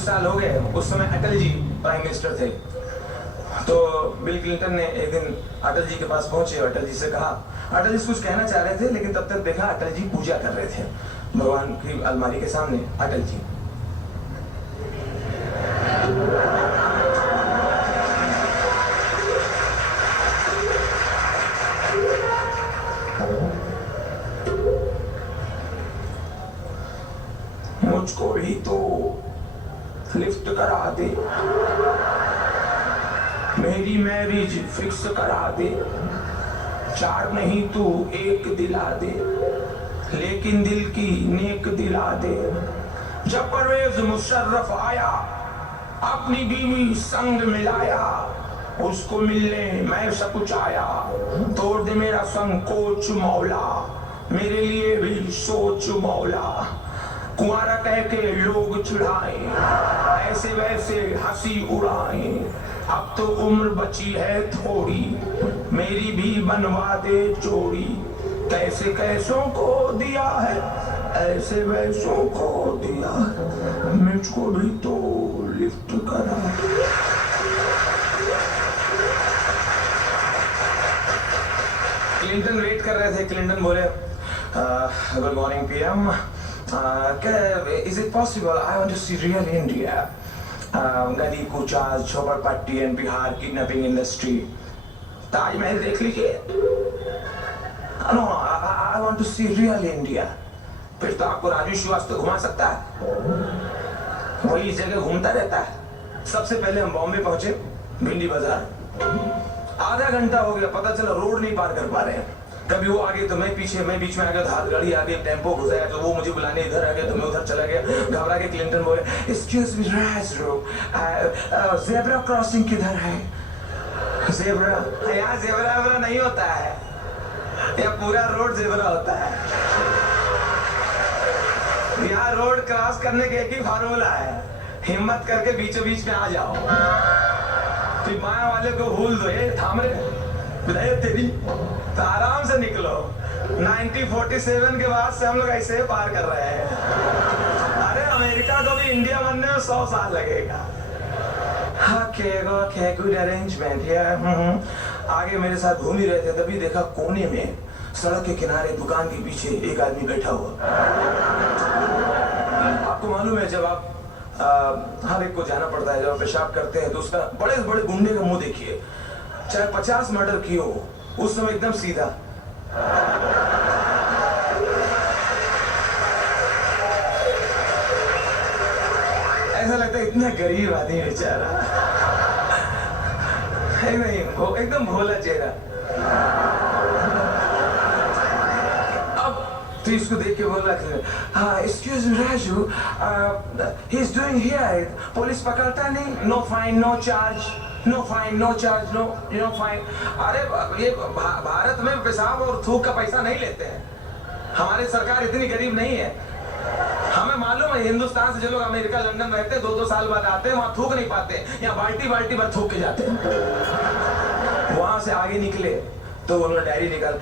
कुछ साल हो गए, उस समय अटल जी प्राइम मिनिस्टर थे। तो बिल क्लिंटन ने एक दिन अटल जी के पास पहुंचे और अटल जी से कहा, अटल जी कुछ कहना चाह रहे थे लेकिन तब तक देखा अटल जी पूजा कर रहे थे भगवान की अलमारी के सामने। अटल जी मुझको भी तो लिफ्ट करा दे, मेरी मैरिज फिक्स करा दे, 4 नहीं तू 1 दिला दे, लेकिन दिल की नेक दिला दे। जब परवेज मुशर्रफ आया अपनी बीवी संग मिलाया, उसको मिलने मैं सब कुछ आया, तोड़ दे मेरा संकोच मौला, मेरे लिए भी सोच मौला। कुंवारा कह के लोग चिढ़ाए, ऐसे वैसे हंसी उड़ाए, अब तो उम्र बची है थोड़ी, मेरी भी बनवा दे जोड़ी। कैसे कैसों को दिया है, ऐसे वैसों को दिया है, मुझको भी तो लिफ्ट करा। क्लिंटन वेट कर रहे थे। क्लिंटन बोले, good morning PM, is it possible? I want to see real India. गली कूचाल, झोपड़पट्टी and Bihar kidnapping industry. Taj Mahal देख लीजिए। No, I want to see real India. फिर तो आपको राजू श्रीवास्तव घुमा सकता है, वही इस जगह घूमता रहता है। सबसे पहले हम बॉम्बे पहुंचे, भिंडी बाजार। आधा घंटा हो गया, पता चला रोड नहीं पार कर पा रहे हैं। कभी वो आगे तो मैं पीछे, मैं बीच में आ गया तो हाथ गाड़ी आ गई, टेम्पो घुसाया तो वो मुझे बुलाने इधर आ गया तो मैं उधर चला गया। घबरा के क्लिंटन बोले, एक्सक्यूज मी राज, ज़ेब्रा क्रॉसिंग किधर है? ज़ेब्रा यहाँ ज़ेब्रा नहीं होता है, यहाँ पूरा रोड ज़ेब्रा होता है। यहाँ रोड क्रॉस करने के एक ही फार्मूला है, हिम्मत करके बीचों बीच में आ जाओ, फिर माया वाले को भूल दो, ये थाम रहे तेरी, तो आराम से निकलो। 1947 के बाद से हम लोग ऐसे ही पार कर रहे हैं। अरे अमेरिका को भी इंडिया बनने में 100 साल लगेगा। Okay, good arrangement here. आगे मेरे साथ घूम ही रहे थे, तभी देखा कोने में सड़क के किनारे दुकान के पीछे एक आदमी बैठा हुआ। आपको मालूम है जब आप हर एक को जाना पड़ता है, जब आप पेशाब करते हैं तो उसका बड़े बड़े गुंडे का मुंह देखिए, चाहे 50 मर्डर किए हो, उस समय एकदम सीधा। ऐसा लगता है इतना गरीब आदमी बेचारा है, नहीं वो एकदम भोला चेहरा। अब तो इसको देख के बोल रहा, excuse me Raju, he is doing here, police पकड़ता नहीं, no fine no charge, no fine no charge, no fine. अरे ये भारत में पेशाब और थूक का पैसा नहीं लेते हैं, हमारी सरकार इतनी गरीब नहीं है। हमें मालूम है हिंदुस्तान से जो लोग अमेरिका लंदन रहते हैं 2-2 साल बाद आते हैं, वहां थूक नहीं पाते, यहाँ बाल्टी बाल्टी भर थूक के जाते हैं। वहां से आगे निकले तो उन्होंने डायरी निकाल,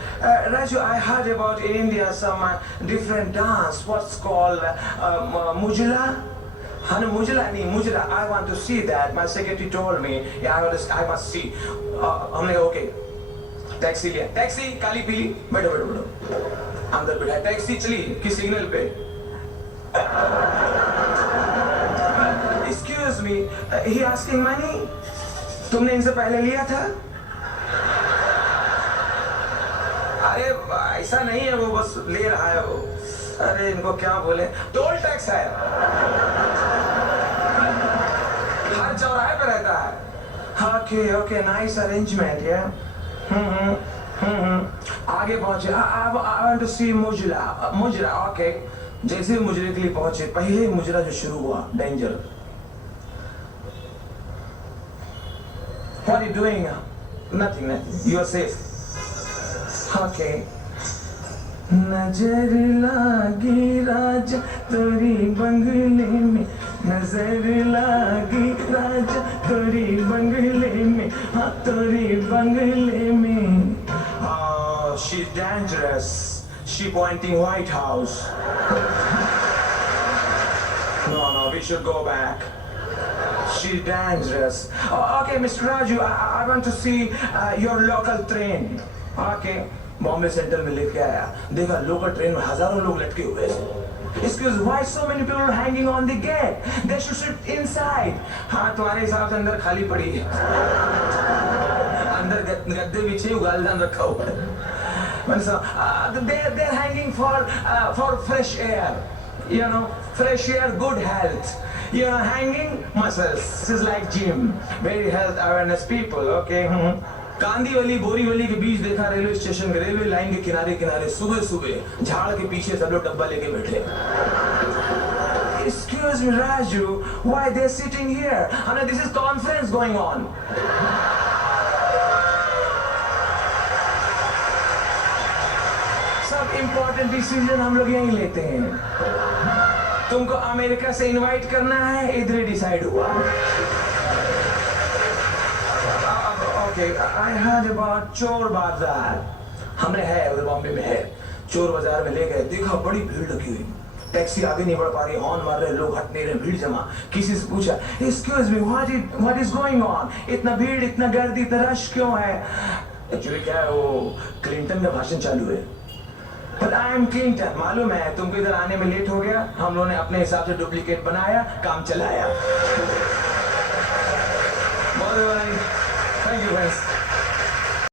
Raju I heard about in India some different dance, what's called मुजला। हाँ मुजला नहीं, मुजरा, I want to see that, my secretary told me, I must see. हमने कहा ओके, टैक्सी लिया, टैक्सी काली पीली, बैठो बैठो बैठो, अंदर बैठा, टैक्सी चली कि सिग्नल पे। एक्सक्यूज मी, ही आस्किंग मनी, तुमने इनसे पहले लिया था? अरे ऐसा नहीं है, वो बस ले रहा है वो। अरे इनको क्या बोले, टोल टैक्स है, हर चौराहे पे रहता है। ओके ओके, नाइस अरेंजमेंट है। आगे पहुंचे, आई वांट टू सी मुजरा, मुजरा ओके। जैसे ही मुजरे के लिए पहुंचे, पहले मुजरा जो शुरू हुआ, danger. What are you doing? Nothing, nothing. You are safe. Okay. नजर लागी राजा तोरी बंगले में, नजर लागी राजा तोरी बंगले में, हाँ तोरी बंगले में। She's dangerous. She pointing White House. No, we should go back. She's dangerous. Oh, okay, Mr. Raju, I want to see your local train. Okay. Bombay central में लेके आया, देखा लोकल ट्रेन में हजारों लोग लटके हुए हैं. Excuse, why so many people are hanging on the gate? They should sit inside. हाँ, तुम्हारे हिसाब से अंदर खाली पड़ी है. अंदर गद्दे बिछे उगालदान रखा हुआ है. They're hanging for fresh air. You know, fresh air, good health. You know, hanging muscles. This is like gym. Very health awareness people, okay? Kandivali Borivali के बीच देखा रेलवे स्टेशन के रेलवे लाइन के किनारे किनारे सुबह सुबह झाड़ के पीछे सब लोग डब्बा लेके बैठे. Excuse me, Raju, why they're sitting here? I mean, this is conference going on. सब important decision हम लोग यहीं लेते हैं. तुमको अमेरिका से इनवाइट करना है, इधर ही डिसाइड हुआ. I heard about चोर बाजार. हमने है उधर बॉम्बे में है. चोर बाजार में ले गए, देखा बड़ी भीड़ लगी हुई. टैक्सी आगे नहीं बढ़ पा रही, हॉर्न मार रहे लोग, हट नहीं रहे, भीड़ जमा. किसी से पूछा, Excuse me, what is going on? इतना भीड़, इतना गर्दी, इतना रश क्यों है? एक्चुअली क्या है, वो क्लिंटन का भाषण चालू है. But I am Clinton, मालूम है तुमको इधर आने में लेट हो गया. हम लोगों ने अपने हिसाब से डुप्लीकेट बनाया, काम चलाया. बहुत बड़ा. Thank you, friends.